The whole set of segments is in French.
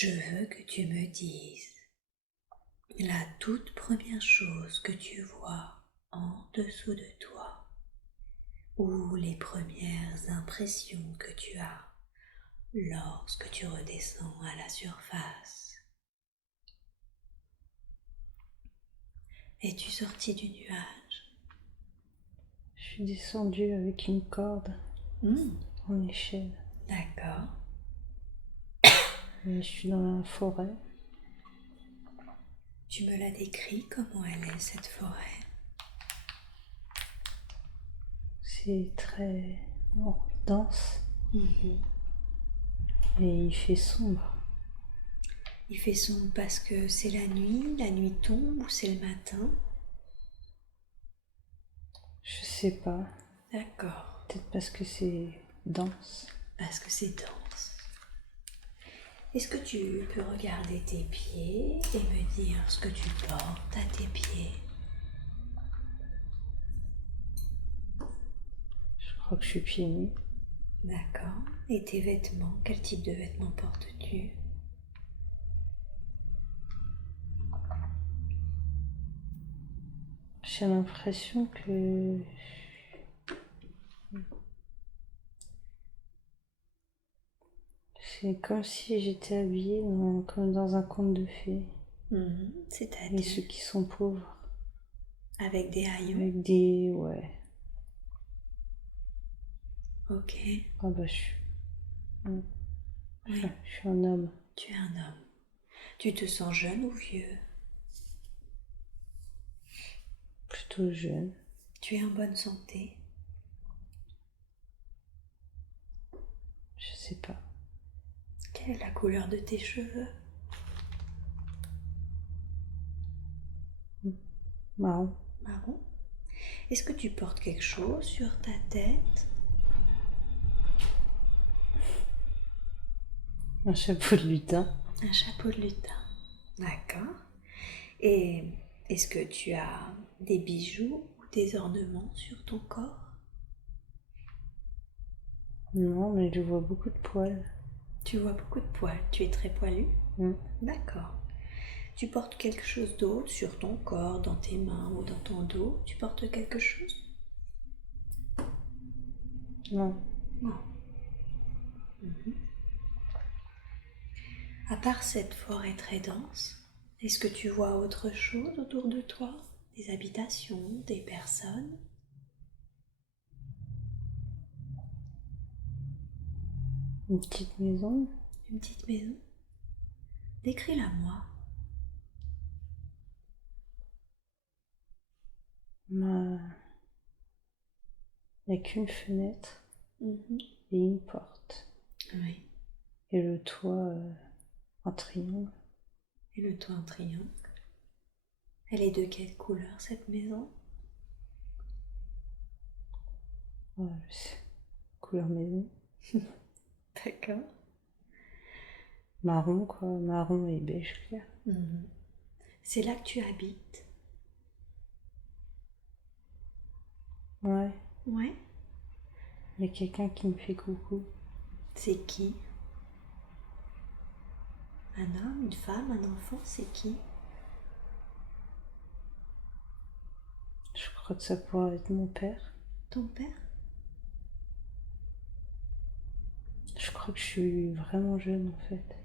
Je veux que tu me dises la toute première chose que tu vois en dessous de toi, ou les premières impressions que tu as lorsque tu redescends à la surface. Es-tu sorti du nuage? Je suis descendue avec une corde en échelle. D'accord. Et je suis dans la forêt. Tu me la décris, comment elle est cette forêt? C'est très dense et il fait sombre. Il fait sombre parce que c'est la nuit tombe ou c'est le matin? Je sais pas. D'accord, Peut-être parce que c'est dense. parce que c'est dense. Est-ce que tu peux regarder tes pieds et me dire ce que tu portes à tes pieds? Je crois que je suis pieds nus. D'accord. Et tes vêtements, quel type de vêtements portes-tu? J'ai l'impression que c'est comme si j'étais habillée comme dans un conte de fées. Et C'est-à-dire ceux qui sont pauvres. avec des haillons? Avec des... Ouais. Ok. Ah bah je suis... Oui. Je suis un homme. Tu es un homme. Tu te sens jeune ou vieux? Plutôt jeune. Tu es en bonne santé? Je sais pas. Quelle est la couleur de tes cheveux? Marron. Marron. Est-ce que tu portes quelque chose sur ta tête? Un chapeau de lutin. Un chapeau de lutin. D'accord. Et est-ce que tu as des bijoux ou des ornements sur ton corps? Non, mais je vois beaucoup de poils. Tu vois beaucoup de poils. Tu es très poilu? Mm. D'accord. Tu portes quelque chose d'autre sur ton corps, dans tes mains ou dans ton dos? Tu portes quelque chose? Non. Non. À part cette forêt très dense, est-ce que tu vois autre chose autour de toi? Des habitations, des personnes? Une petite maison. Une petite maison? Décris-la moi. Il n'y a qu'une fenêtre et une porte. Oui. Et le toit en triangle. Et le toit en triangle. Elle est de quelle couleur cette maison? Ouais, je sais. Couleur maison. D'accord. Marron, quoi. Marron et beige clair. C'est là que tu habites? Ouais. Ouais. Il y a quelqu'un qui me fait coucou. C'est qui? Un homme, une femme, un enfant, c'est qui? Je crois que ça pourrait être mon père. Ton père? Je crois que je suis vraiment jeune en fait.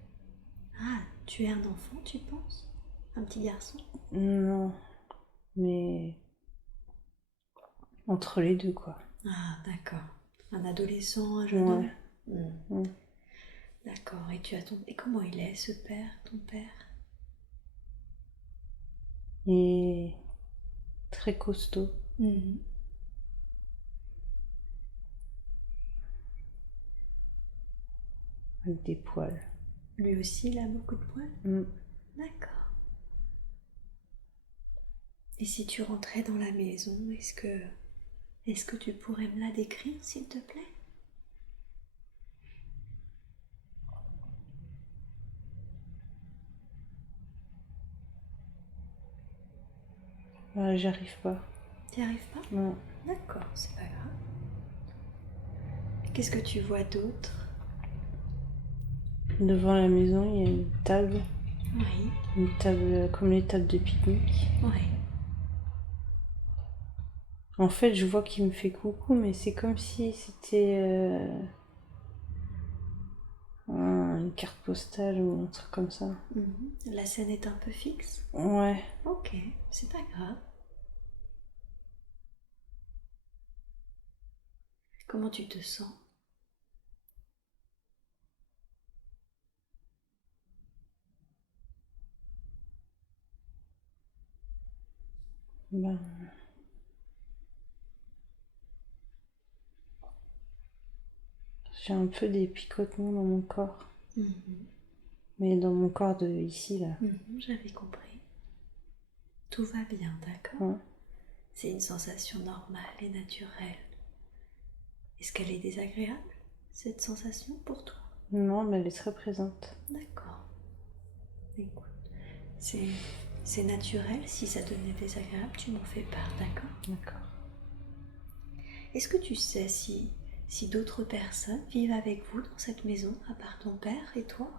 Ah, tu es un enfant, tu penses? Un petit garçon? Non, mais entre les deux quoi. Ah, d'accord. Un adolescent, un jeune homme? Ouais. D'accord. Et tu as ton... Et comment il est, ce père, ton père? Et très costaud. Avec des poils. Lui aussi, il a beaucoup de poils? D'accord. Et si tu rentrais dans la maison, est-ce que tu pourrais me la décrire, s'il te plaît? J'arrive pas. T'y arrives pas? Non. D'accord, c'est pas grave. Qu'est-ce que tu vois d'autre? Devant la maison, il y a une table. Oui. Une table comme les tables de pique-nique. Oui. En fait, je vois qu'il me fait coucou, mais c'est comme si c'était une carte postale ou un truc comme ça. La scène est un peu fixe? Ouais. Ok, c'est pas grave. Comment tu te sens? Ben, j'ai un peu des picotements dans mon corps. Mais dans mon corps de ici, là. J'avais compris. Tout va bien, d'accord? Ouais. C'est une sensation normale et naturelle. Est-ce qu'elle est désagréable, cette sensation, pour toi? Non, mais elle est très présente. D'accord. Écoute, c'est naturel. Si ça devenait désagréable, tu m'en fais part, d'accord? D'accord. Est-ce que tu sais si d'autres personnes vivent avec vous dans cette maison, à part ton père et toi?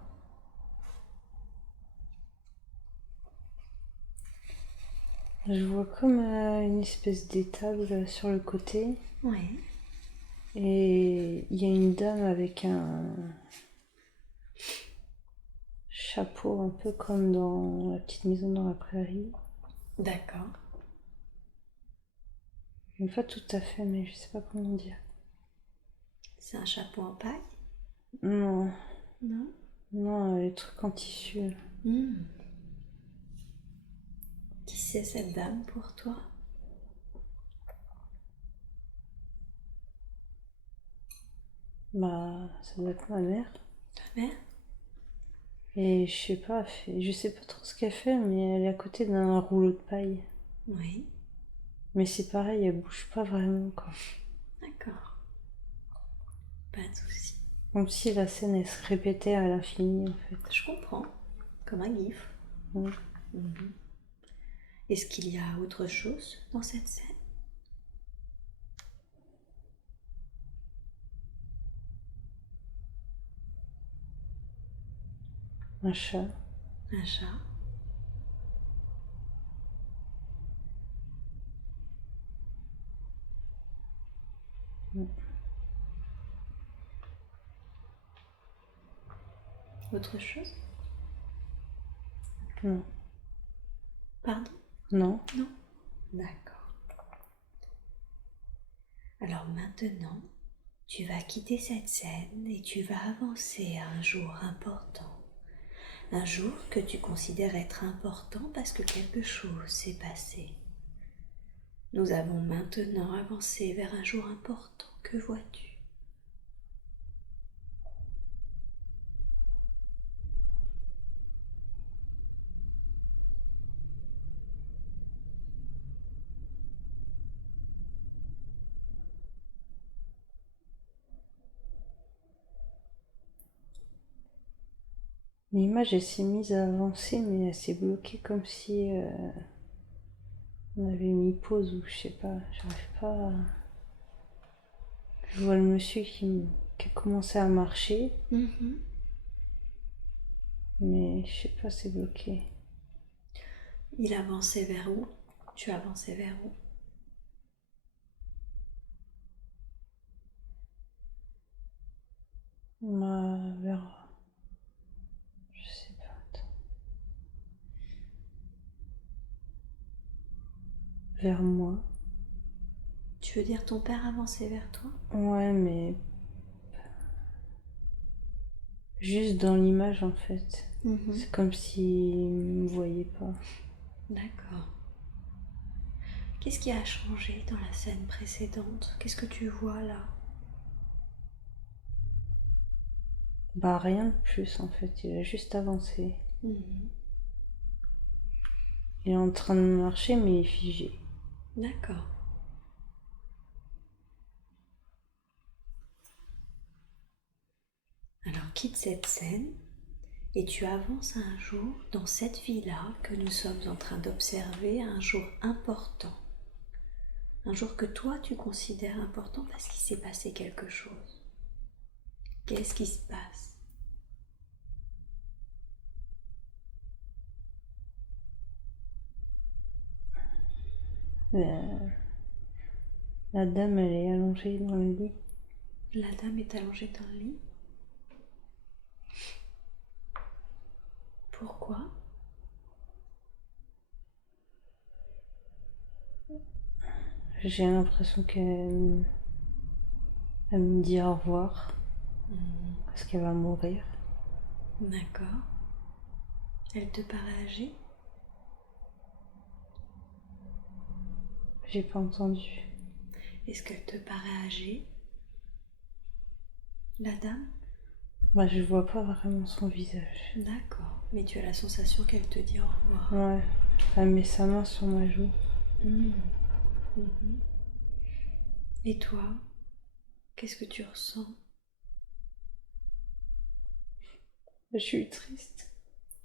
Je vois comme une espèce d'étable sur le côté. Oui. Et il y a une dame avec un chapeau, un peu comme dans La petite maison dans la prairie. D'accord. Mais pas tout à fait, mais je sais pas comment dire. C'est un chapeau en paille? Non, Non? non, les trucs en tissu. Qui c'est cette dame pour toi? Bah, ça doit être ma mère. Ta mère? Et je sais pas trop ce qu'elle fait, mais elle est à côté d'un rouleau de paille. Oui. Mais c'est pareil, elle bouge pas vraiment, quoi. D'accord. Pas de souci. Comme si la scène, elle se répétait à l'infini, en fait. Je comprends. Comme un gif. Ouais. Est-ce qu'il y a autre chose dans cette scène? Un chat. Un chat? Autre chose? Non. Pardon? Non. Non? D'accord. Alors maintenant, tu vas quitter cette scène et tu vas avancer à un jour important. Un jour que tu considères être important parce que quelque chose s'est passé. Nous avons maintenant avancé vers un jour important. Que vois-tu? L'image, elle s'est mise à avancer, mais elle s'est bloquée comme si on avait mis pause ou je sais pas. J'arrive pas à... Je vois le monsieur qui a commencé à marcher, mais je sais pas, c'est bloqué. Il avançait vers où? Tu avançais vers où? Vers... Je sais pas. Attends. Vers moi. Tu veux dire ton père avançait vers toi? Ouais, mais... Juste dans l'image, en fait. C'est comme s'il me voyait pas. D'accord. Qu'est-ce qui a changé dans la scène précédente? Qu'est-ce que tu vois là? Bah rien de plus, en fait. Il a juste avancé. Il est en train de marcher, mais il est figé. D'accord. Alors quitte cette scène et tu avances un jour dans cette vie-là que nous sommes en train d'observer, un jour important. Un jour que toi tu considères important parce qu'il s'est passé quelque chose. Qu'est-ce qui se passe? La dame, elle est allongée dans le lit. La dame est allongée dans le lit. Pourquoi? J'ai l'impression qu'elle me dit au revoir. Parce qu'elle va mourir. D'accord. Elle te paraît âgée? J'ai pas entendu. Est-ce qu'elle te paraît âgée? La dame? Bah, je vois pas vraiment son visage. D'accord. Mais tu as la sensation qu'elle te dit au revoir. Ouais. Elle met sa main sur ma joue. Et toi, qu'est-ce que tu ressens? Je suis triste.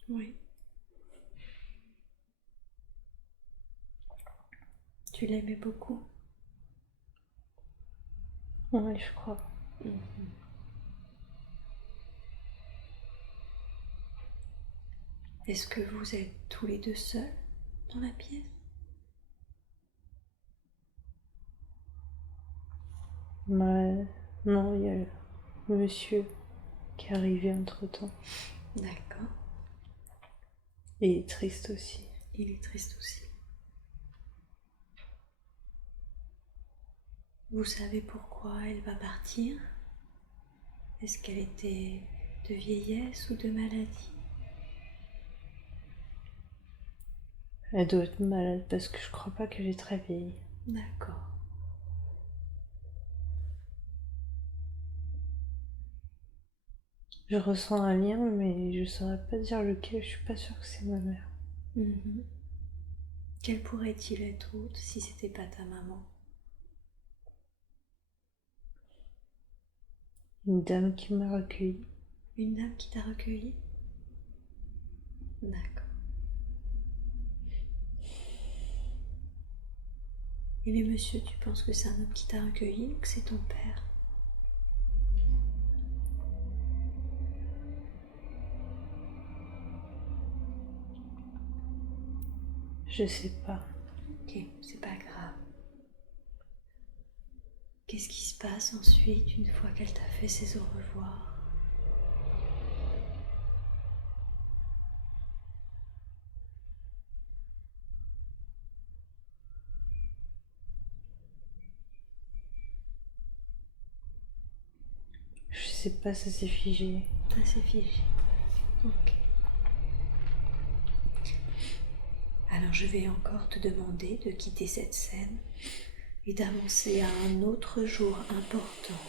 Oui. Tu l'aimais beaucoup? Ouais, je crois. Est-ce que vous êtes tous les deux seuls dans la pièce? Bah, non, il y a le monsieur qui est arrivé entre-temps. D'accord. Et il est triste aussi. Il est triste aussi. Vous savez pourquoi elle va partir? Est-ce qu'elle était de vieillesse ou de maladie? Elle doit être malade parce que je crois pas qu'elle est très vieille. D'accord. Je ressens un lien, mais je saurais pas dire lequel. Je suis pas sûre que c'est ma mère. Quel pourrait-il être autre si c'était pas ta maman? Une dame qui m'a recueillie. Une dame qui t'a recueilli? D'accord. Et les monsieur, tu penses que c'est un homme qui t'a recueilli ou que c'est ton père? Je sais pas. Ok, c'est pas grave. Qu'est-ce qui se passe ensuite une fois qu'elle t'a fait ses au revoir? Je sais pas, ça s'est figé. Ça s'est figé. Ok. Alors je vais encore te demander de quitter cette scène et d'avancer à un autre jour important.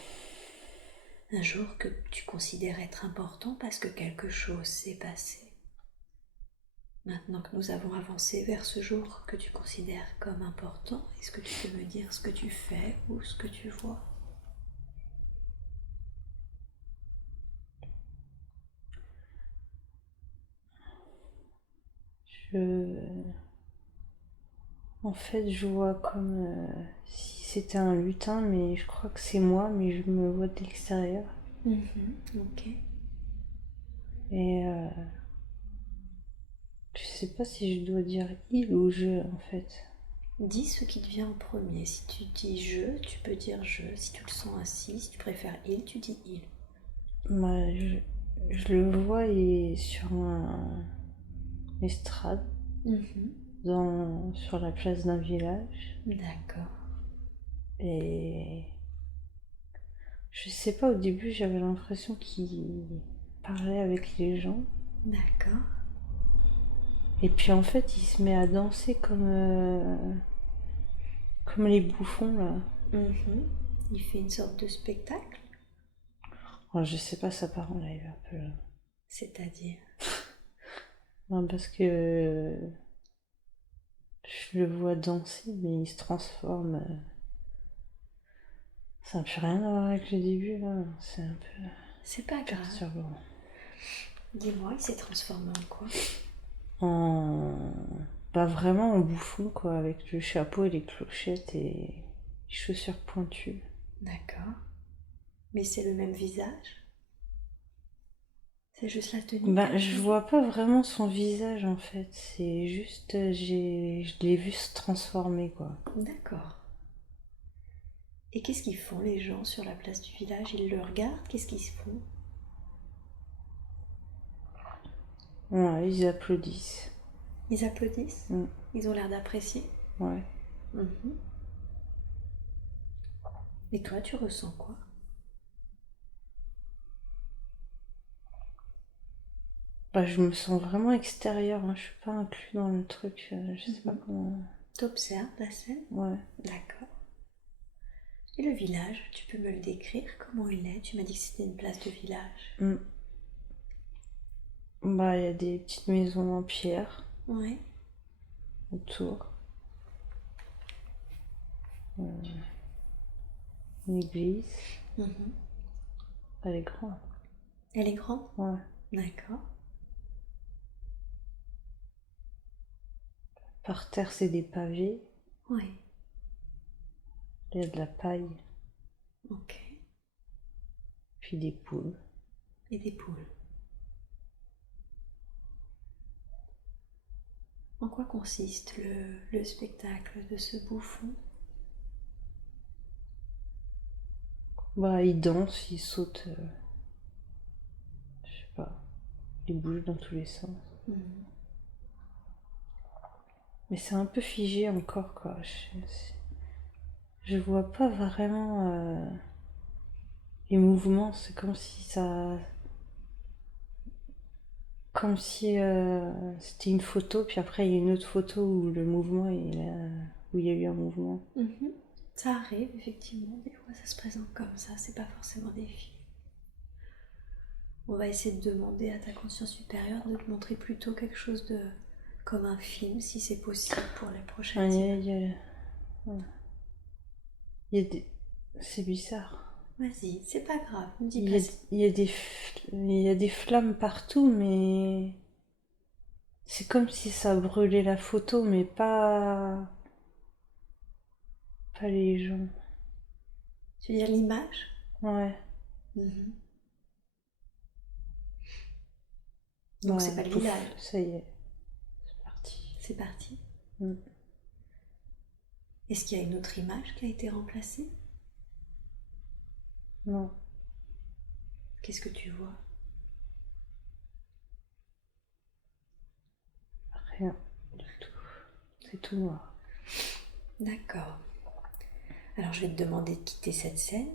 Un jour que tu considères être important parce que quelque chose s'est passé. Maintenant que nous avons avancé vers ce jour que tu considères comme important, est-ce que tu peux me dire ce que tu fais ou ce que tu vois? En fait, je vois comme si c'était un lutin, mais je crois que c'est moi, mais je me vois de l'extérieur. Ok. Et je sais pas si je dois dire il ou je, en fait. Dis ce qui te vient en premier. Si tu dis je, tu peux dire je. Si tu le sens ainsi, si tu préfères il, tu dis il. Bah, je le vois et sur un estrade sur la place d'un village. D'accord. Et je sais pas, au début j'avais l'impression qu'il parlait avec les gens. D'accord. Et puis en fait il se met à danser comme les bouffons là. Il fait une sorte de spectacle, Enfin, je sais pas, ça part en live un peu là. c'est-à-dire. Non, parce que je le vois danser mais il se transforme. Ça n'a plus rien à voir avec le début là. C'est un peu C'est pas grave. perturbant. Dis-moi, il s'est transformé en quoi? En... Pas vraiment en bouffon quoi, avec le chapeau et les clochettes et les chaussures pointues. D'accord. Mais c'est le même visage? C'est juste la tenue Bah, qui a je changé. vois pas vraiment son visage en fait. C'est juste, je l'ai vu se transformer quoi. D'accord. Et qu'est-ce qu'ils font les gens sur la place du village? Ils le regardent? Qu'est-ce qu'ils se font? Ouais, ils applaudissent. Ils applaudissent? Mm, Ils ont l'air d'apprécier? ouais. Mhm. Et toi, tu ressens quoi? Bah, je me sens vraiment extérieure, hein. Je suis pas inclus dans le truc. Je sais pas comment. T'observes la scène? Ouais. D'accord. Et le village, tu peux me le décrire? Comment il est? Tu m'as dit que c'était une place de village. Mm. Bah, il y a des petites maisons en pierre Ouais. autour. Une église. Mhm. Elle est grande. Elle est grande? Ouais. D'accord. Par terre, c'est des pavés. Ouais. Il y a de la paille. Ok. Puis des poules. Et des poules. En quoi consiste le spectacle de ce bouffon? Bah, ils dansent, ils sautent. Je sais pas. Ils bougent dans tous les sens. Mhm. Mais c'est un peu figé encore, quoi. Je vois pas vraiment les mouvements. C'est comme si ça. Comme si c'était une photo, puis après il y a une autre photo où le mouvement où il y a eu un mouvement. Mhm. Ça arrive, effectivement. Des fois, ça se présente comme ça. C'est pas forcément des films. On va essayer de demander à ta conscience supérieure de te montrer plutôt quelque chose de comme un film, si c'est possible pour les Ah, prochaines images. il y a des... C'est bizarre. Vas-y, c'est pas grave, ne dis Il pas y a, si. il y a des flammes partout, mais c'est comme si ça brûlait la photo, mais pas les gens. Tu veux dire l'image? Ouais, Mhm. Donc c'est bah pas le pouf, village. ça y est, c'est parti. C'est parti. Mm. Est-ce qu'il y a une autre image qui a été remplacée? Non, Qu'est-ce que tu vois? rien du tout. C'est tout noir. D'accord. Alors je vais te demander de quitter cette scène,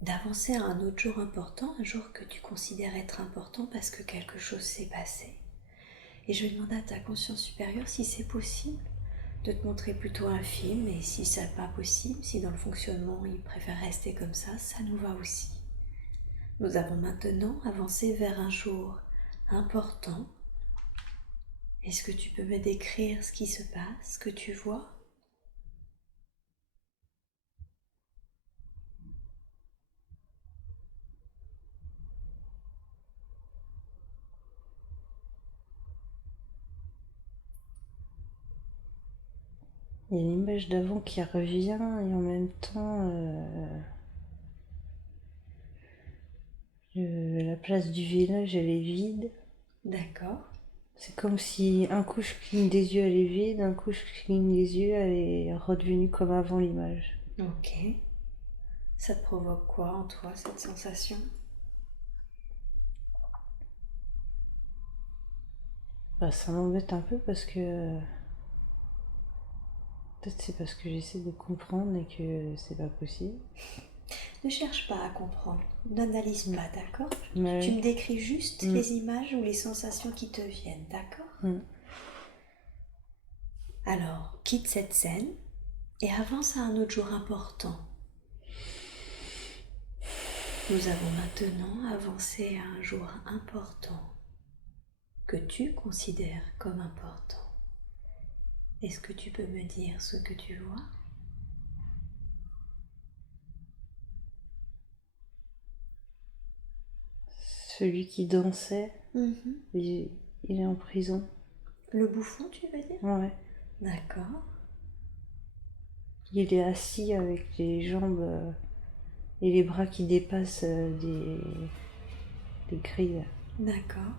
d'avancer à un autre jour important, un jour que tu considères être important parce que quelque chose s'est passé. Et je vais demander à ta conscience supérieure si c'est possible de te montrer plutôt un film, et si ça n'est pas possible, si dans le fonctionnement il préfère rester comme ça nous va aussi. Nous avons maintenant avancé vers un jour important. Est-ce que tu peux me décrire ce qui se passe, ce que tu vois? Il y a l'image d'avant qui revient et en même temps la place du village elle est vide. D'accord. C'est comme si un coup je cligne des yeux elle est vide, un coup je cligne des yeux elle est redevenue comme avant l'image. Ok. Ça te provoque quoi en toi, cette sensation? Bah, ça m'embête un peu parce que peut-être c'est parce que j'essaie de comprendre et que c'est pas possible. Ne cherche pas à comprendre, n'analyse pas, d'accord? Tu Mais me décris juste mm, les images ou les sensations qui te viennent, d'accord? mm. Alors, quitte cette scène et avance à un autre jour important. Nous avons maintenant avancé à un jour important que tu considères comme important. Est-ce que tu peux me dire ce que tu vois? Celui qui dansait, Mhm. il, il est en prison. Le bouffon, tu veux dire? Ouais. D'accord. Il est assis avec les jambes et les bras qui dépassent des grilles. D'accord.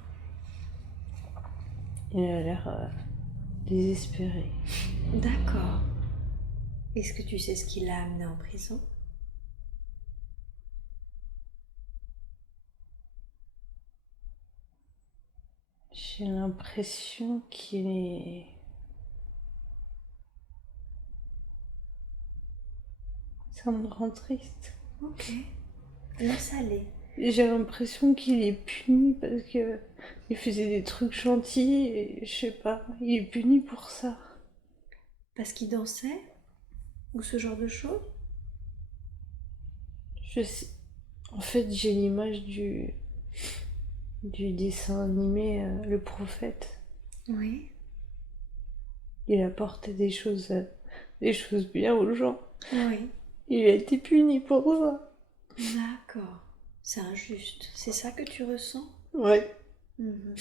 Il a l'air désespéré. D'accord. Est-ce que tu sais ce qui l'a amené en prison? J'ai l'impression qu'il est... Ça me rend triste. Ok. Laisse aller. J'ai l'impression qu'il est puni parce que il faisait des trucs gentils et je sais pas, il est puni pour ça. Parce qu'il dansait? Ou ce genre de choses? Je sais. En fait, j'ai l'image du dessin animé Le Prophète. Oui. Il apportait des choses bien aux gens. Oui. Il a été puni pour ça. D'accord. C'est injuste. C'est ça que tu ressens? Ouais. Mhm.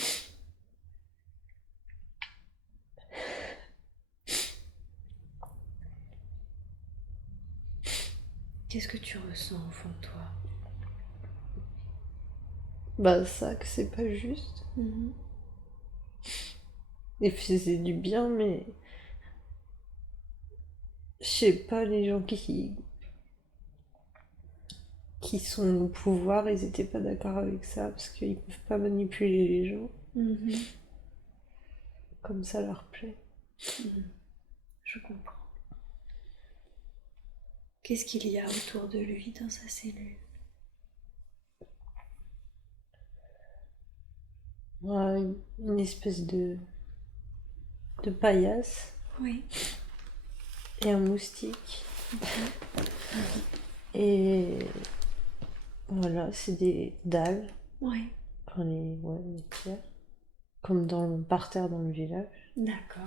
Qu'est-ce que tu ressens au fond de toi? Bah ça, que c'est pas juste. Mhm. Il faisait du bien, mais je sais pas, les gens qui sont au pouvoir, ils étaient pas d'accord avec ça parce qu'ils peuvent pas manipuler les gens Mhm. comme ça leur plaît. Mhm. Je comprends. Qu'est-ce qu'il y a autour de lui dans sa cellule? Ouais, une espèce de paillasse Oui. et un moustique. Et voilà, c'est des dalles, Oui. les pierres, comme dans le parterre dans le village. D'accord.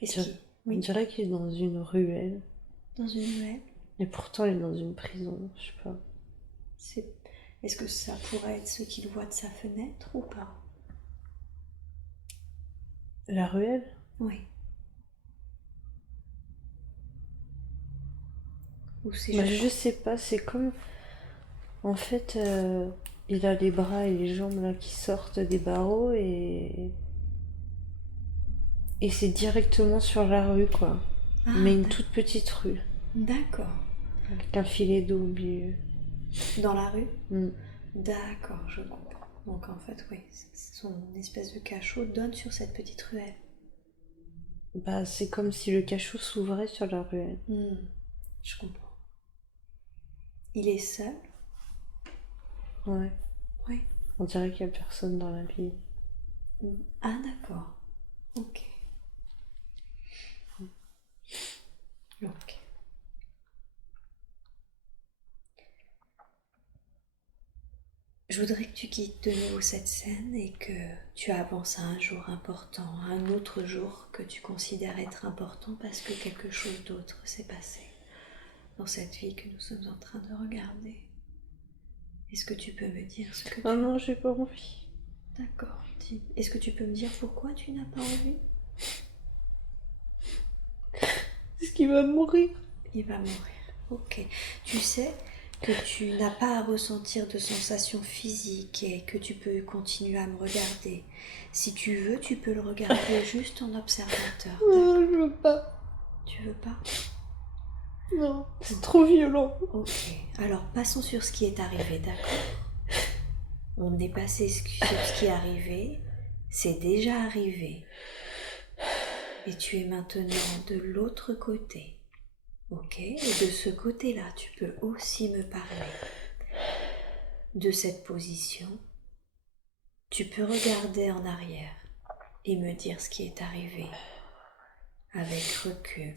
On Est-ce dirait, qu'il... on Oui. dirait qu'il est dans une ruelle, Dans une ruelle? et pourtant il est dans une prison, je sais pas. C'est... Est-ce que ça pourrait être ce qu'il voit de sa fenêtre ou pas? La ruelle? Oui. Ou c'est Bah, juste... je sais pas, c'est comme. En fait, il a les bras et les jambes là qui sortent des barreaux et c'est directement sur la rue quoi. Ah, Mais une toute petite rue, d'accord. avec un filet d'eau au milieu. Dans la rue? Mm. D'accord, je comprends. Donc en fait, oui, son espèce de cachot donne sur cette petite ruelle. Bah, c'est comme si le cachot s'ouvrait sur la ruelle. Hmm, je comprends. Il est seul? Ouais. Oui. On dirait qu'il y a personne dans la ville. Ah, d'accord. Ok. Ok. Je voudrais que tu quittes de nouveau cette scène et que tu avances à un jour important, à un autre jour que tu considères être important parce que quelque chose d'autre s'est passé dans cette vie que nous sommes en train de regarder. Est-ce que tu peux me dire ce que Ah tu... non, j'ai pas envie. D'accord. Est-ce que tu peux me dire pourquoi tu n'as pas envie? Est-ce qu'il va mourir? Il va mourir. Ok. Tu sais que tu n'as pas à ressentir de sensations physiques et que tu peux continuer à me regarder. Si tu veux, tu peux le regarder juste en observateur. Non, je veux pas. Tu veux pas? Non, c'est trop violent. Ok. Alors passons sur ce qui est arrivé, d'accord? On est passé sur ce qui est arrivé. C'est déjà arrivé. Et tu es maintenant de l'autre côté. Ok? Et de ce côté-là, tu peux aussi me parler. De cette position, tu peux regarder en arrière et me dire ce qui est arrivé avec recul.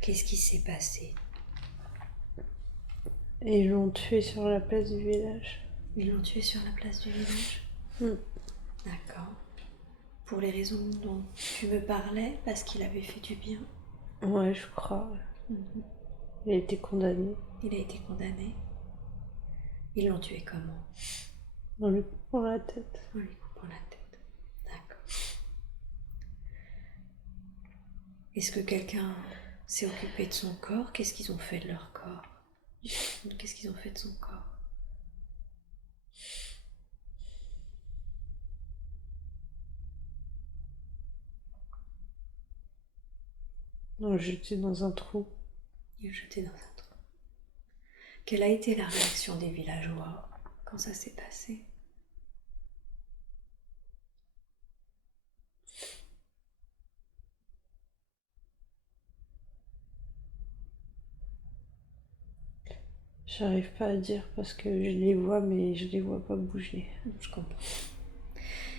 Qu'est-ce qui s'est passé? Et ils l'ont tué sur la place du village. Ils l'ont tué sur la place du village? D'accord. Pour les raisons dont tu me parlais, parce qu'il avait fait du bien? Ouais, je crois. Mhm. Il a été condamné. Il a été condamné. Ils l'ont tué comment? On lui coupe la tête. En lui coupant la tête. D'accord. Est-ce que quelqu'un s'est occupé de son corps? Qu'est-ce qu'ils ont fait de leur corps? Qu'est-ce qu'ils ont fait de son corps? Non, jeté dans un trou. Il est jeté dans un trou. Quelle a été la réaction des villageois quand ça s'est passé? J'arrive pas à dire parce que je les vois, mais je les vois pas bouger. Je comprends.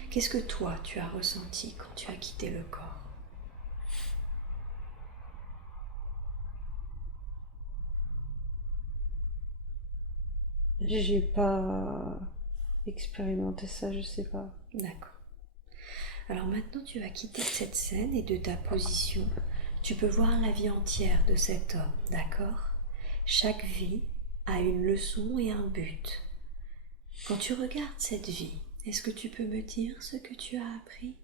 Qu'est-ce que toi, tu as ressenti quand tu as quitté le corps? J'ai pas expérimenté ça, je sais pas. D'accord. Alors maintenant, tu vas quitter cette scène et de ta position, tu peux voir la vie entière de cet homme, d'accord? Chaque vie a une leçon et un but. Quand tu regardes cette vie, est-ce que tu peux me dire ce que tu as appris?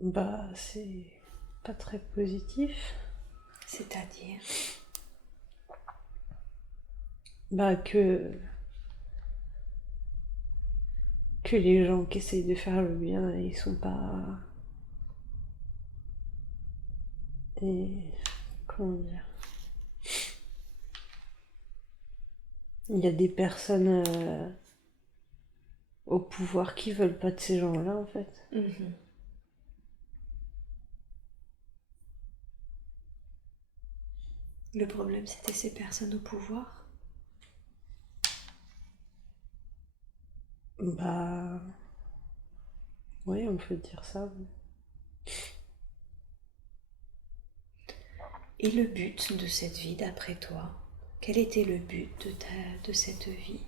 Bah, c'est pas très positif. C'est-à-dire? Bah, que les gens qui essayent de faire le bien, ils sont pas. Et. Comment dire? Il y a des personnes au pouvoir qui veulent pas de ces gens-là, en fait. Mhm. Le problème, c'était ces personnes au pouvoir. Bah. Oui, on peut dire ça. Oui. Et le but de cette vie, d'après toi? Quel était le but de cette vie?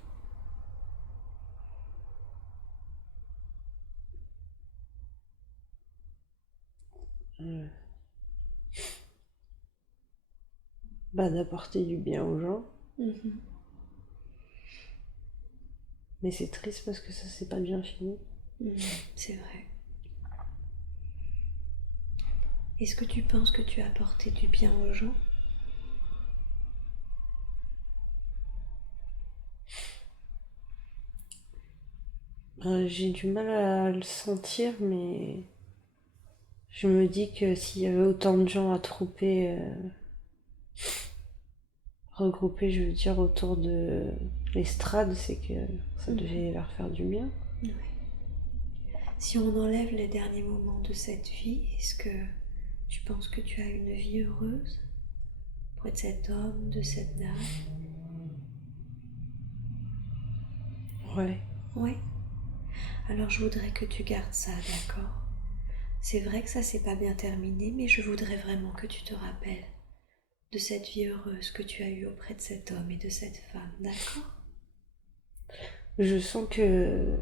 Bah, d'apporter du bien aux gens. Mhm. Mais c'est triste parce que ça s'est pas bien fini. C'est vrai. Est-ce que tu penses que tu as apporté du bien aux gens? J'ai du mal à le sentir, mais je me dis que s'il y avait autant de gens regroupés, je veux dire, autour de l'estrade, c'est que ça devait leur faire du bien. Oui. Si on enlève les derniers moments de cette vie, est-ce que tu penses que tu as une vie heureuse auprès de cet homme, de cette dame? Ouais. Oui. Alors je voudrais que tu gardes ça, d'accord? C'est vrai que ça s'est pas bien terminé, mais je voudrais vraiment que tu te rappelles de cette vie heureuse que tu as eue auprès de cet homme et de cette femme, d'accord? Je sens que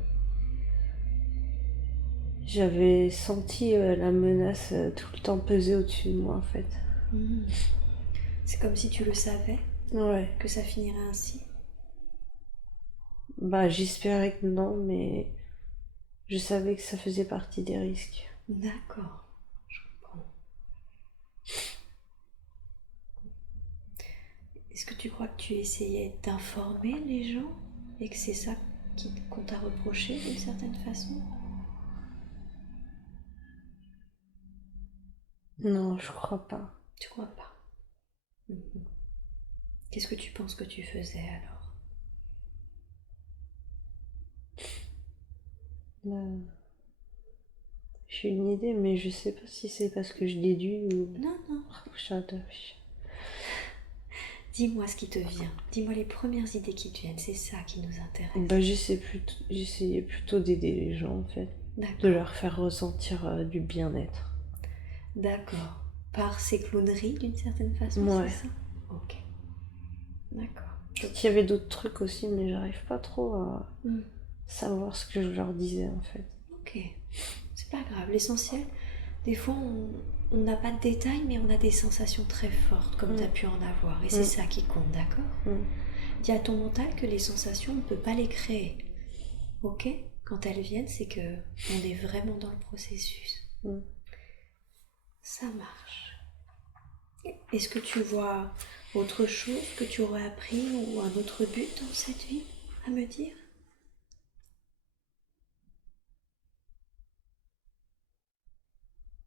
j'avais senti la menace tout le temps peser au-dessus de moi, en fait. C'est comme si tu le savais, Ouais. que ça finirait ainsi. Bah, j'espérais que non, mais je savais que ça faisait partie des risques. D'accord, je comprends. Est-ce que tu crois que tu essayais d'informer les gens et que c'est ça qu'on t'a reproché d'une certaine façon? Non, je crois pas. Tu crois pas? Qu'est-ce que tu penses que tu faisais alors? Bah, j'ai une idée, mais je sais pas si c'est parce que je déduis ou. Non, non. Dis-moi ce qui te vient. Dis-moi les premières idées qui te viennent. C'est ça qui nous intéresse. Bah, j'essayais plutôt d'aider les gens, en fait. De leur faire ressentir du bien-être. D'accord. Par ces clowneries, d'une certaine façon, Ouais. c'est ça? Ok. D'accord. Il y avait d'autres trucs aussi, mais j'arrive pas trop à savoir ce que je leur disais, en fait. Ok. C'est pas grave. L'essentiel, des fois, on n'a pas de détails, mais on a des sensations très fortes, comme tu as pu en avoir. Et c'est ça qui compte, d'accord? Dis à ton mental que les sensations, on ne peut pas les créer. Ok? Quand elles viennent, c'est que on est vraiment dans le processus. Ça marche. Est-ce que tu vois autre chose que tu aurais appris ou un autre but dans cette vie à me dire?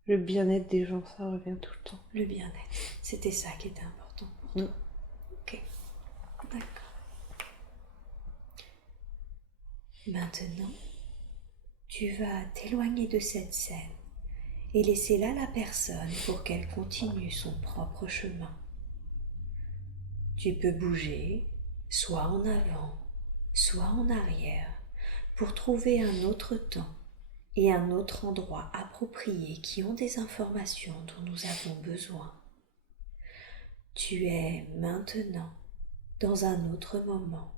Le bien-être des gens, ça revient tout le temps. Le bien-être, c'était ça qui était important pour toi. Ok, d'accord. Maintenant, tu vas t'éloigner de cette scène et laisser là la personne pour qu'elle continue son propre chemin. Tu peux bouger, soit en avant, soit en arrière, pour trouver un autre temps et un autre endroit approprié qui ont des informations dont nous avons besoin. Tu es maintenant dans un autre moment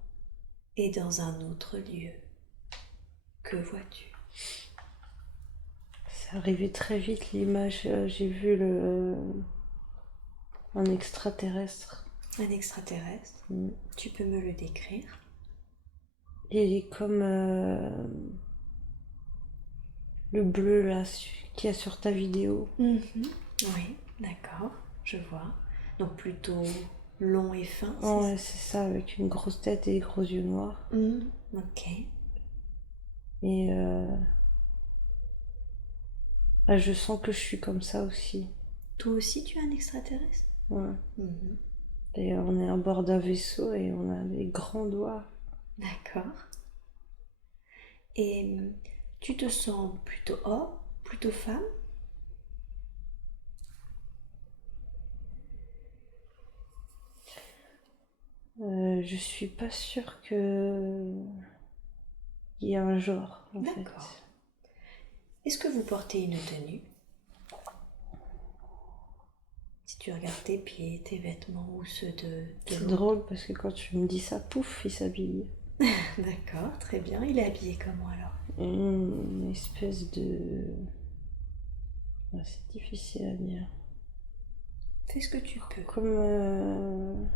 et dans un autre lieu. Que vois-tu? C'est arrivé très vite l'image, j'ai vu un extraterrestre. Un extraterrestre? Tu peux me le décrire? Il est comme le bleu là qu'il y a sur ta vidéo. Oui, d'accord, je vois. Donc plutôt long et fin, c'est Ouais, c'est ça, avec une grosse tête et des gros yeux noirs. Ok. Et là, je sens que je suis comme ça aussi. Toi aussi, tu es un extraterrestre? Ouais. Et on est à bord d'un vaisseau et on a des grands doigts. D'accord. Et tu te sens plutôt homme, plutôt femme? Je suis pas sûre que il y a un genre en fait. D'accord. Est-ce que vous portez une tenue? Si tu regardes tes pieds, tes vêtements ou ceux de C'est l'autre. drôle parce que quand tu me dis ça, pouf, il s'habille. D'accord, très bien. Il est habillé comment alors? Une espèce de... Ouais, c'est difficile à dire. Fais ce que tu peux. Comme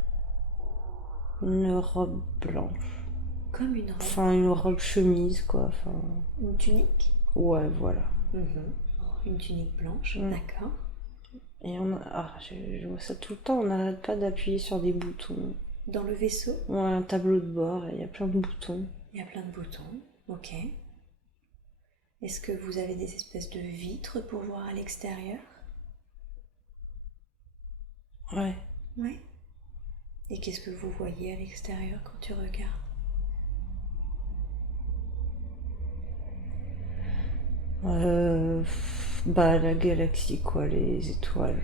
une robe blanche. Comme une robe. Enfin, une robe chemise, quoi. Enfin, Une tunique? ouais, voilà. Une tunique blanche, d'accord. Et je vois ça tout le temps, on n'arrête pas d'appuyer sur des boutons. Dans le vaisseau, Ouais, un tableau de bord, et il y a plein de boutons. il y a plein de boutons, ok. Est-ce que vous avez des espèces de vitres pour voir à l'extérieur? Ouais. Oui. Et qu'est-ce que vous voyez à l'extérieur quand tu regardes? Bah, la galaxie, quoi, les étoiles.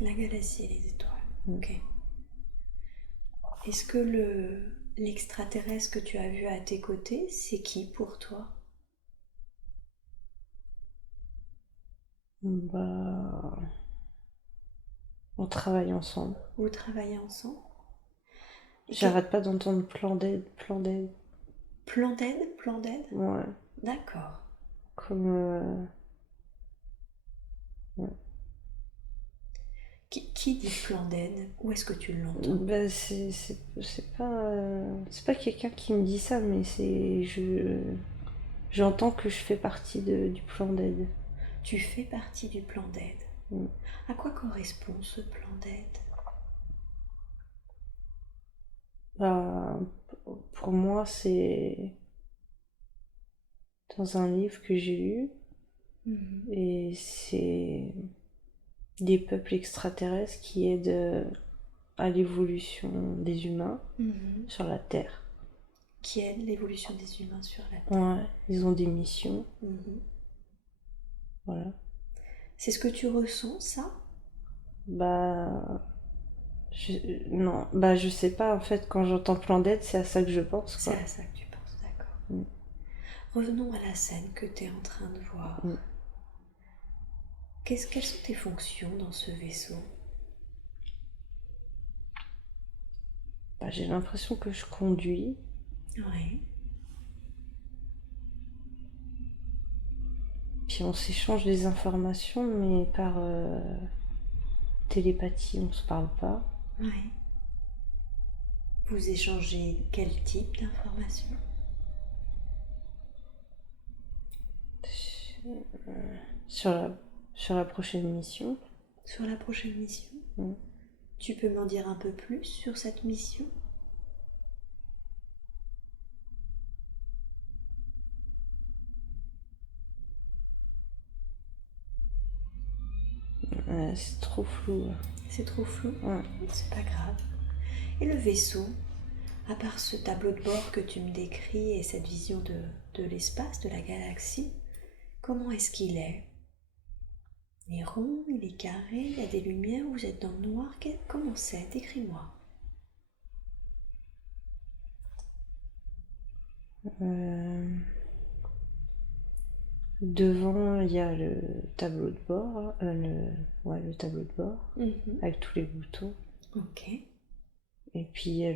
La galaxie et les étoiles, ok. Est-ce que l'extraterrestre que tu as vu à tes côtés, c'est qui pour toi? Bah, on travaille ensemble. Vous travaillez ensemble? J'arrête pas d'entendre plan d'aide, plan d'aide. Plan d'aide? Plan d'aide? Ouais. D'accord. Comme... ouais. Qui dit plan d'aide? Où est-ce que tu l'entends? Bah, c'est pas quelqu'un qui me dit ça, mais j'entends que je fais partie du plan d'aide. Tu fais partie du plan d'aide. À quoi correspond ce plan d'aide? Bah, pour moi, c'est dans un livre que j'ai lu, et c'est des peuples extraterrestres qui aident à l'évolution des humains sur la Terre. Qui aide l'évolution des humains sur la Terre. Ouais, ils ont des missions. Voilà. C'est ce que tu ressens, ça? Bah, non, bah je sais pas, en fait, quand j'entends plan d'aide, c'est à ça que je pense, quoi. C'est à ça que tu penses, d'accord. Revenons à la scène que tu es en train de voir. Quelles sont tes fonctions dans ce vaisseau? Bah, j'ai l'impression que je conduis. Oui. Puis on s'échange des informations, mais par télépathie, on se parle pas. Oui. Vous échangez quel type d'informations? Sur la prochaine mission. Sur la prochaine mission. Tu peux m'en dire un peu plus sur cette mission? C'est trop flou. C'est trop flou? Ouais. C'est pas grave. Et le vaisseau, à part ce tableau de bord que tu me décris et cette vision de l'espace, de la galaxie, comment est-ce qu'il est? Il est rond, il est carré, il y a des lumières, vous êtes dans le noir, comment c'est? Décris-moi. Devant, il y a le tableau de bord, le tableau de bord, avec tous les boutons. Ok. Et puis il y a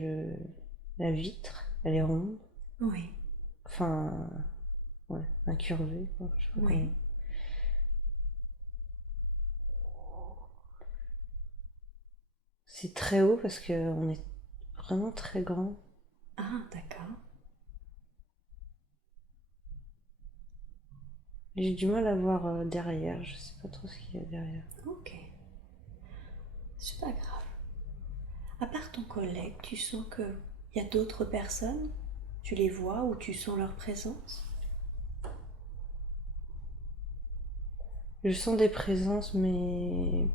la vitre, elle est ronde. Oui. Enfin, ouais, incurvée, quoi. Je sais pas comment. C'est très haut parce qu'on est vraiment très grand. Ah, d'accord. J'ai du mal à voir derrière, je sais pas trop ce qu'il y a derrière. Ok. C'est pas grave. À part ton collègue, tu sens qu'il y a d'autres personnes? Tu les vois ou tu sens leur présence? Je sens des présences, mais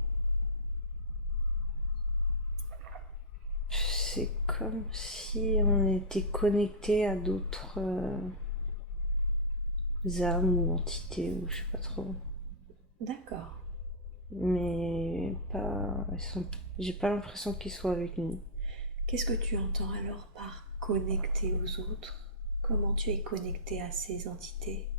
c'est comme si on était connecté à d'autres âmes ou entités, ou je sais pas trop. D'accord. Mais pas. J'ai pas l'impression qu'ils soient avec nous. Qu'est-ce que tu entends alors par connecté aux autres? Comment tu es connecté à ces entités?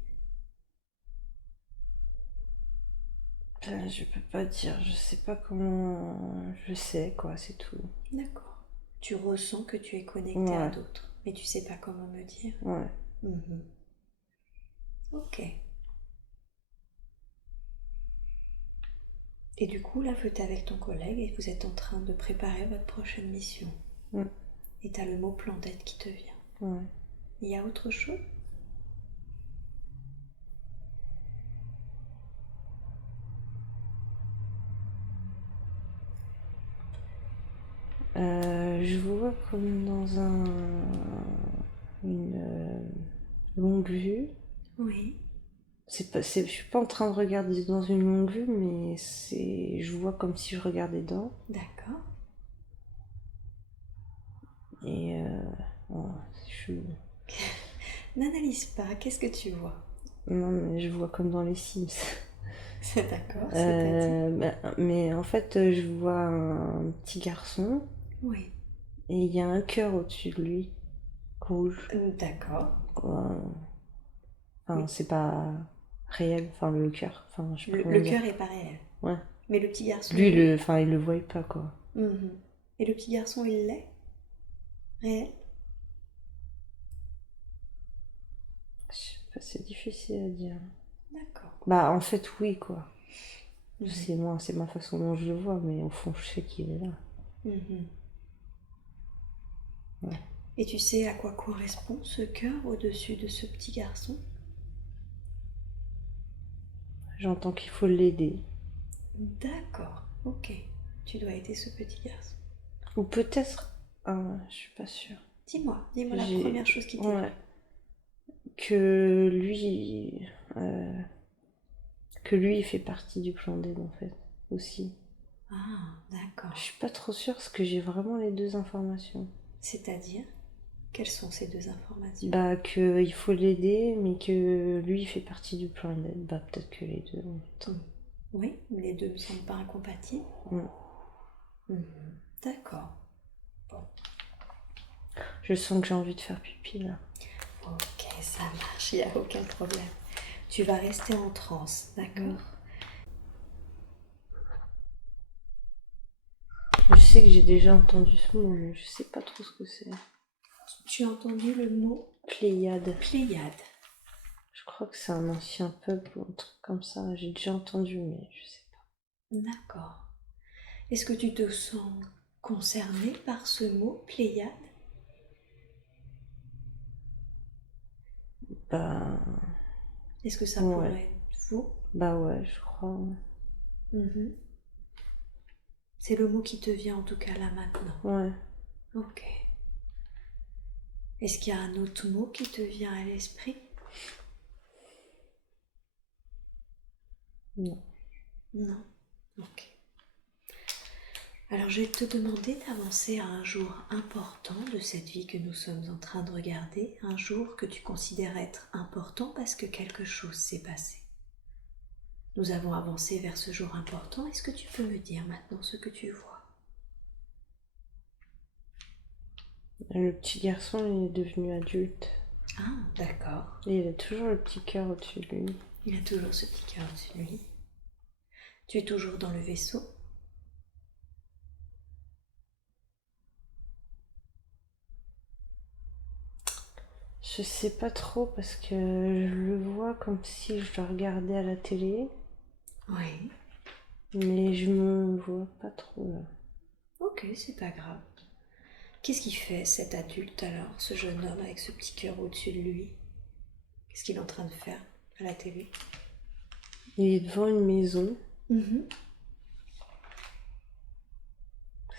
Je peux pas dire, je sais pas comment. Je sais, quoi, c'est tout. D'accord. Tu ressens que tu es connecté à d'autres, mais tu sais pas comment me dire? Ouais. Ok. Et du coup, là, vous êtes avec ton collègue et vous êtes en train de préparer votre prochaine mission. Et tu as le mot plan d'aide qui te vient. Ouais. Il y a autre chose? Je vous vois comme dans une longue vue. Oui. Je suis pas en train de regarder dans une longue vue, mais je vois comme si je regardais dedans. D'accord. Et c'est chelou. N'analyse pas, qu'est-ce que tu vois? Non, mais je vois comme dans les Sims. D'accord, c'est-à-dire? Mais en fait, je vois un petit garçon. Oui. Et il y a un cœur au-dessus de lui, rouge. D'accord. Enfin, c'est pas réel, enfin le cœur. Enfin, je sais pas comment Le dire. cœur est pas réel. Ouais. Mais le petit garçon. Lui, il le voit pas, quoi. Et le petit garçon, il l'est? Réel? Je sais pas, c'est difficile à dire. D'accord. Bah, en fait, oui, quoi. C'est ma façon dont je le vois, mais au fond, je sais qu'il est là. Ouais. Et tu sais à quoi correspond ce cœur au-dessus de ce petit garçon? J'entends qu'il faut l'aider. D'accord, ok. Tu dois aider ce petit garçon. Ou peut-être... Ah, je suis pas sûre. Dis-moi la première chose qui t'est venue. Que lui... que lui, il fait partie du plan d'aide, en fait, aussi. Ah, d'accord. Je suis pas trop sûre parce que j'ai vraiment les deux informations. C'est-à-dire? Quelles sont ces deux informations? Bah, qu'il faut l'aider, mais que lui, il fait partie du plan d'aide. Bah, peut-être que les deux en même temps. Oui, les deux ne me semblent pas incompatibles. D'accord. Bon. Je sens que j'ai envie de faire pipi, là. Ok, ça marche, il n'y a aucun problème. Tu vas rester en transe, d'accord? Je sais que j'ai déjà entendu ce mot, mais je sais pas trop ce que c'est. Tu as entendu le mot? Pléiade. Pléiade. Je crois que c'est un ancien peuple ou un truc comme ça. J'ai déjà entendu, mais je sais pas. D'accord. Est-ce que tu te sens concerné par ce mot Pléiade? Bah... Est-ce que ça pourrait Vous? Bah ouais, je crois. Ouais. Mhm. C'est le mot qui te vient en tout cas là maintenant. Ouais. Ok. Est-ce qu'il y a un autre mot qui te vient à l'esprit? Non. Non. Ok. Alors je vais te demander d'avancer à un jour important de cette vie que nous sommes en train de regarder, un jour que tu considères être important parce que quelque chose s'est passé. Nous avons avancé vers ce jour important. Est-ce que tu peux me dire maintenant ce que tu vois? Le petit garçon il est devenu adulte. Ah, d'accord. Et il a toujours le petit cœur au-dessus de lui. Il a toujours ce petit cœur au-dessus de lui. Tu es toujours dans le vaisseau? Je sais pas trop parce que je le vois comme si je le regardais à la télé, Oui. mais je me vois pas trop là. Ok, c'est pas grave. Qu'est-ce qu'il fait cet adulte alors, ce jeune homme avec ce petit cœur au-dessus de lui? Qu'est-ce qu'il est en train de faire à la télé? Il est devant une maison. Mhm.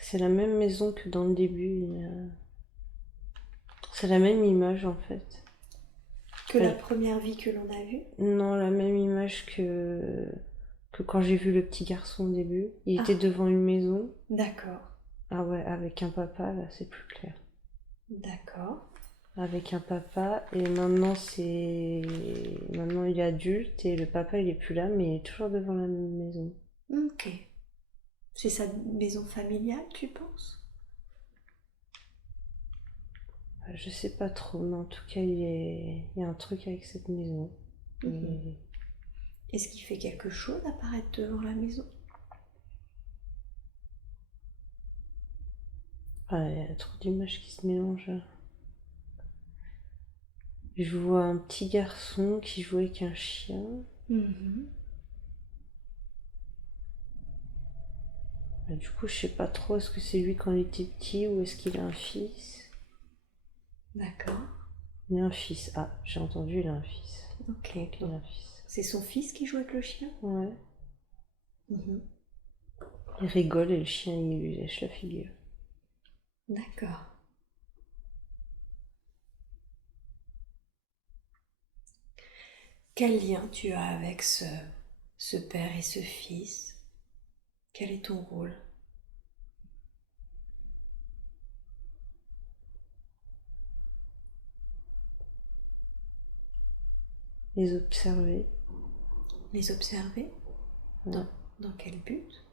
C'est la même maison que dans le début. C'est la même image en fait. Que la première vie que l'on a vue? Non, la même image que quand j'ai vu le petit garçon au début. Il était devant une maison. D'accord. Ah ouais, avec un papa, là c'est plus clair. D'accord. Avec un papa, et maintenant Maintenant il est adulte et le papa il est plus là, mais il est toujours devant la même maison. Ok. C'est sa maison familiale, tu penses? Je sais pas trop, mais en tout cas il y a un truc avec cette maison. Et Est-ce qu'il fait quelque chose apparaître devant la maison? il y a trop d'images qui se mélangent. Je vois un petit garçon qui joue avec un chien. Du coup, je sais pas trop, est-ce que c'est lui quand il était petit ou est-ce qu'il a un fils? D'accord. Il a un fils. Ah, j'ai entendu, il a un fils. Ok. Donc, il a un fils. C'est son fils qui joue avec le chien? Ouais. Mhm. Il rigole et le chien il lui lèche la figure. D'accord. Quel lien tu as avec ce père et ce fils? Quel est ton rôle? Les observer. Les observer? Ouais. Dans quel but?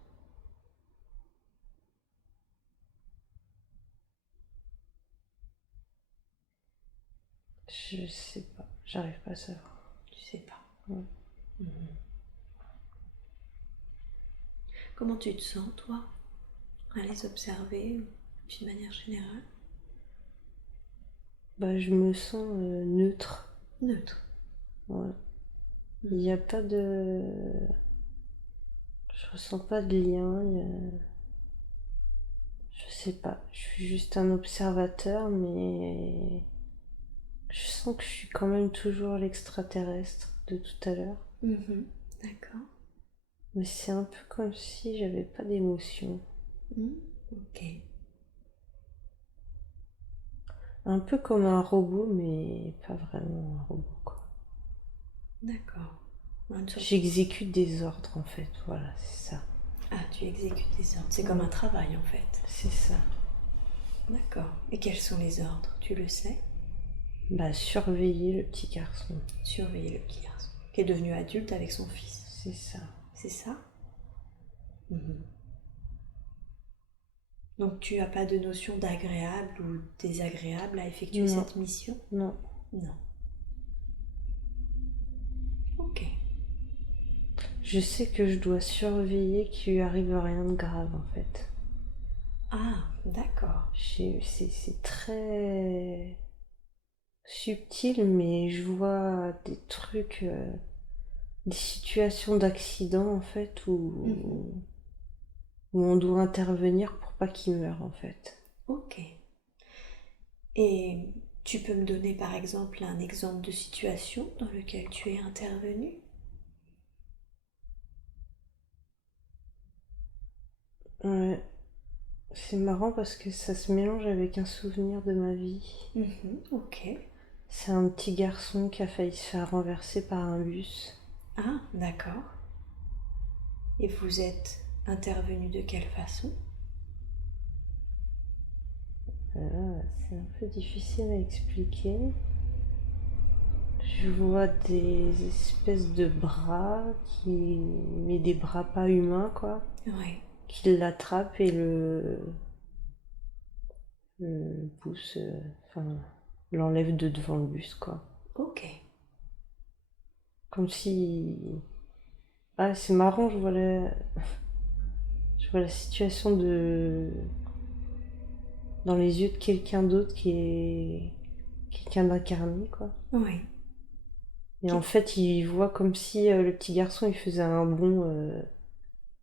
Je sais pas, j'arrive pas à savoir. Tu sais pas. Ouais. Comment tu te sens, toi, à les observer d'une manière générale? Bah, je me sens neutre. Neutre. Ouais. Il n'y a pas de. Je ressens pas de lien. Je sais pas. Je suis juste un observateur, mais je sens que je suis quand même toujours l'extraterrestre de tout à l'heure. D'accord. Mais c'est un peu comme si j'avais pas d'émotion. Ok. Un peu comme un robot, mais pas vraiment un robot, quoi. D'accord. J'exécute des ordres, en fait. Voilà, c'est ça. Ah, tu exécutes des ordres. C'est comme un travail, en fait. C'est ça. D'accord. Et quels sont les ordres? Tu le sais? Bah, surveiller le petit garçon. Surveiller le petit garçon, qui est devenu adulte avec son fils. C'est ça. C'est ça? Donc tu n'as pas de notion d'agréable ou désagréable à effectuer Non. cette mission? Non. Non. Ok. Je sais que je dois surveiller qu'il lui arrive rien de grave, en fait. Ah, d'accord. C'est très subtil, mais je vois des trucs, des situations d'accident, en fait, où on doit intervenir pour pas qu'il meure, en fait. Ok. Et tu peux me donner par exemple un exemple de situation dans lequel tu es intervenu? Ouais. C'est marrant parce que ça se mélange avec un souvenir de ma vie. Ok. C'est un petit garçon qui a failli se faire renverser par un bus. Ah, d'accord. Et vous êtes intervenu de quelle façon? C'est un peu difficile à expliquer. Je vois des espèces de bras mais des bras pas humains quoi, Ouais. qui l'attrapent et le poussent, enfin l'enlèvent de devant le bus quoi. Ok. Comme si... Ah c'est marrant, je vois la situation dans les yeux de quelqu'un d'autre qui est quelqu'un d'incarné quoi. Ouais. Et en fait il voit comme si le petit garçon il faisait un bond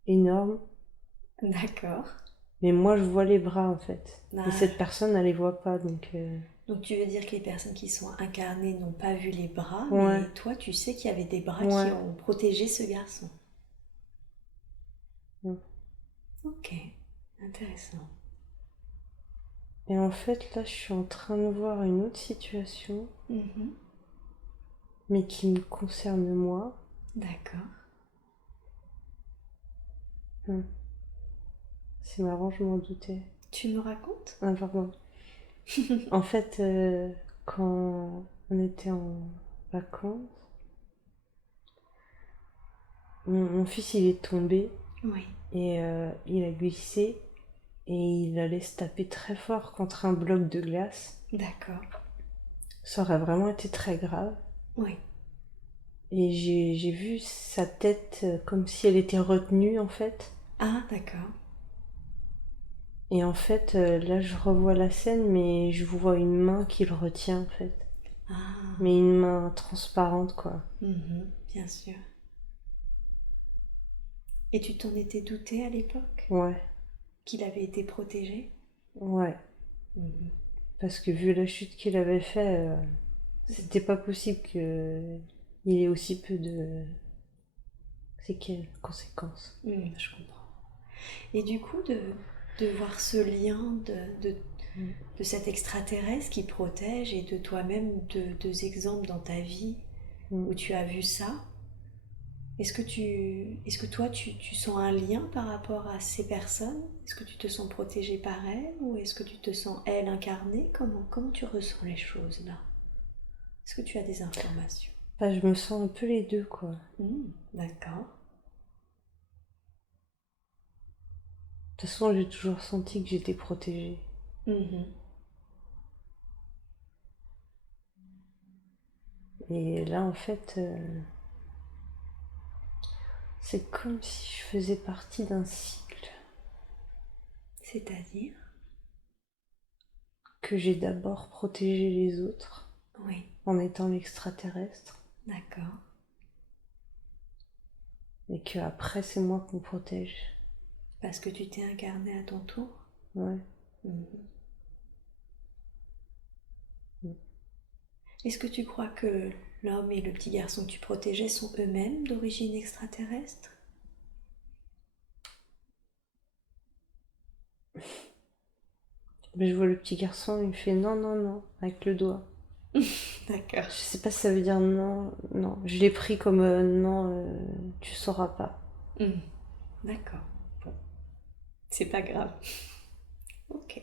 énorme. D'accord. Mais moi, je vois les bras, en fait. Ah. Et cette personne, elle les voit pas, donc... Donc tu veux dire que les personnes qui sont incarnées n'ont pas vu les bras, Ouais. mais toi tu sais qu'il y avait des bras Ouais. qui ont protégé ce garçon. Ouais. Ok, intéressant. Et en fait, là, je suis en train de voir une autre situation, mais qui me concerne moi. D'accord. C'est marrant, je m'en doutais. Tu me racontes? Ah, pardon. En fait, quand on était en vacances, mon fils, il est tombé. Oui. Et il a glissé et il allait se taper très fort contre un bloc de glace. D'accord. Ça aurait vraiment été très grave. Oui. Et j'ai vu sa tête comme si elle était retenue en fait. Ah, d'accord. Et en fait, là je revois la scène, mais je vois une main qui le retient en fait. Ah. Mais une main transparente quoi. Bien sûr. Et tu t'en étais douté à l'époque? Ouais, Qu'il avait été protégé? ouais. Parce que vu la chute qu'il avait fait, c'était pas possible qu'il ait aussi peu de séquelles, conséquences. Je comprends. Et du coup, de voir ce lien de cet extraterrestre qui protège et de toi-même, deux exemples dans ta vie où tu as vu ça, est-ce que toi, tu sens un lien par rapport à ces personnes? Est-ce que tu te sens protégée par elles ou est-ce que tu te sens, elle, incarnée? Comment tu ressens les choses là? Est-ce que tu as des informations? Bah, je me sens un peu les deux quoi. D'accord. De toute façon, j'ai toujours senti que j'étais protégée. Et là, en fait, c'est comme si je faisais partie d'un cycle. C'est-à-dire? Que j'ai d'abord protégé les autres. Oui. En étant l'extraterrestre. D'accord. Et que après c'est moi qu'on protège. Parce que tu t'es incarné à ton tour? Ouais. Est-ce que tu crois que l'homme et le petit garçon que tu protégeais sont eux-mêmes d'origine extraterrestre? Mais je vois le petit garçon, il me fait non, non, non, avec le doigt. D'accord. Je sais pas si ça veut dire non, non. Je l'ai pris comme non, tu sauras pas. D'accord. Bon. C'est pas grave. Ok.